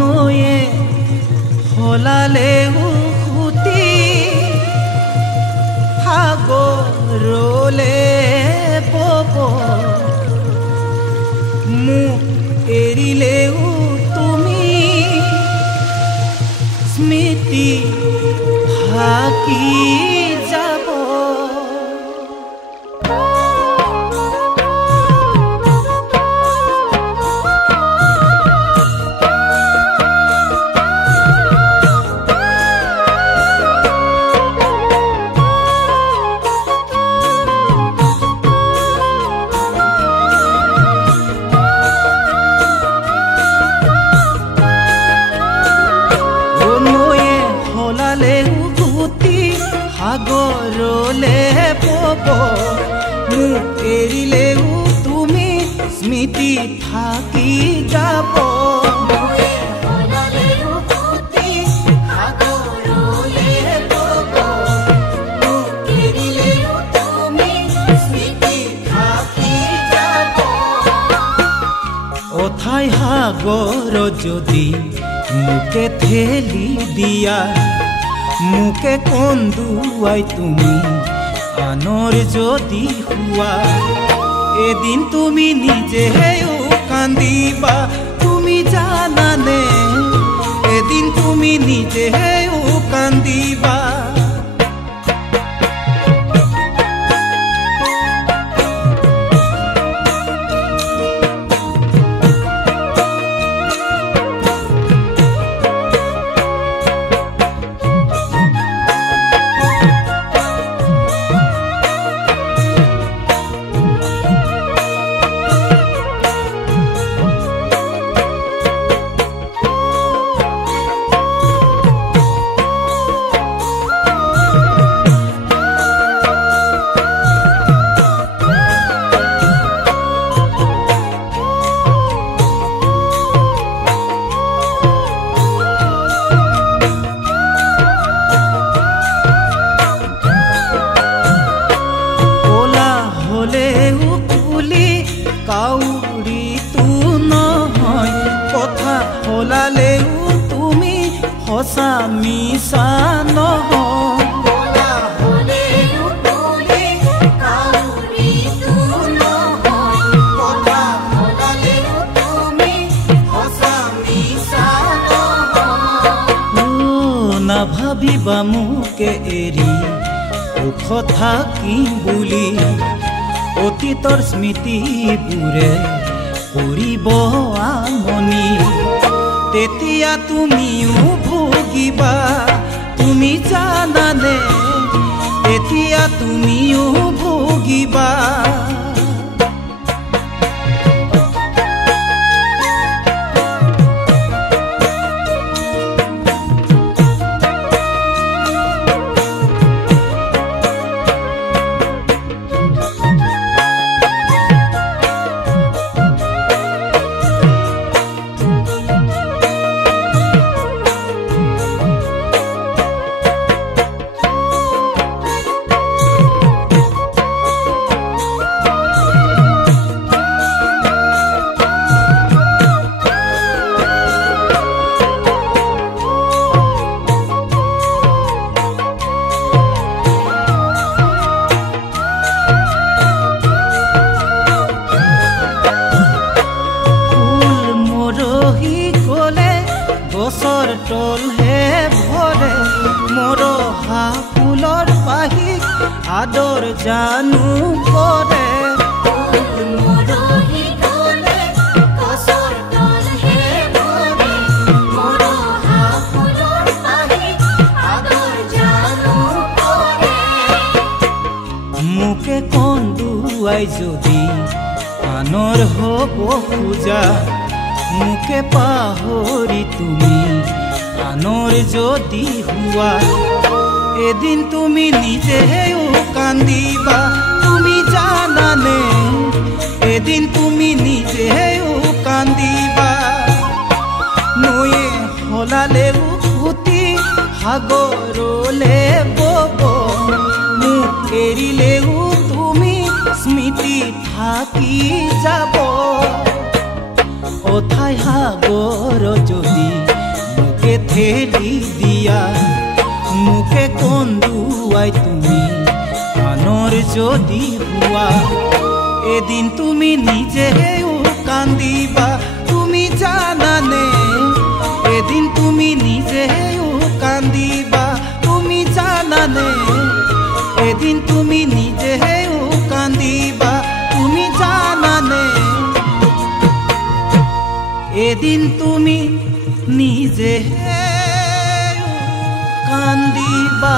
নয়ে হলালেও খুতি সাগৰলে বব মোক এৰিলেও তুমি স্মৃতি ভাকি যাব। সাগৰলে বব মোক এৰিলেও তুমি স্মৃতি থাকি যাব। অথাই সাগৰ যদি মোকে ঠেলি দিয়া মুকে কন্দুৱাই তুমি আনৰ যদি হোৱা এদিন তুমি নিজেও কান্দিবা। তুমি জানানে এদিন তুমি নিজেও কান্দিবা। কাউৰীটো নহয় কথা হলালেও তুমি সঁচা মিছা নহয়। নাভাবিবা মোকে এৰি সুখ থাকিম বুলি অতীতৰ স্মৃতিবোৰে কৰিব আমনি। তেতিয়া তুমিও ভুগিবা তুমি জানানে তেতিয়া তুমিও ভুগিবা। গছৰ তলহে ভৰে মৰহা ফুলৰ পাহিক আদৰ জানো কৰে। মোকে কন্দুৱাই যদি আনৰ হ'ব খোজা মুকে পাহৰি তুমি আনৰ যদি হোৱা এদিন তুমি নিজেও কান্দিবা। তুমি জানানে এদিন তুমি নিজেও কান্দিবা। নয়ে হলালেও খুতি সাগৰলে বব মোক এৰিলেও তুমি স্মৃতি থাকি যাব। অথাই সাগৰ যদি মোকে ঠেলি দিয়া মোকে কন্দুৱাই তুমি আনৰ যদি হোৱা এদিন তুমি নিজেও কান্দিবা তুমি জানানে এদিন তুমি নিজেও কান্দিবা তুমি জানানে এদিন তুমি নিজেও কান্দিবা তুমি জানানে এদিন তুমি নিজেও কান্দিবা।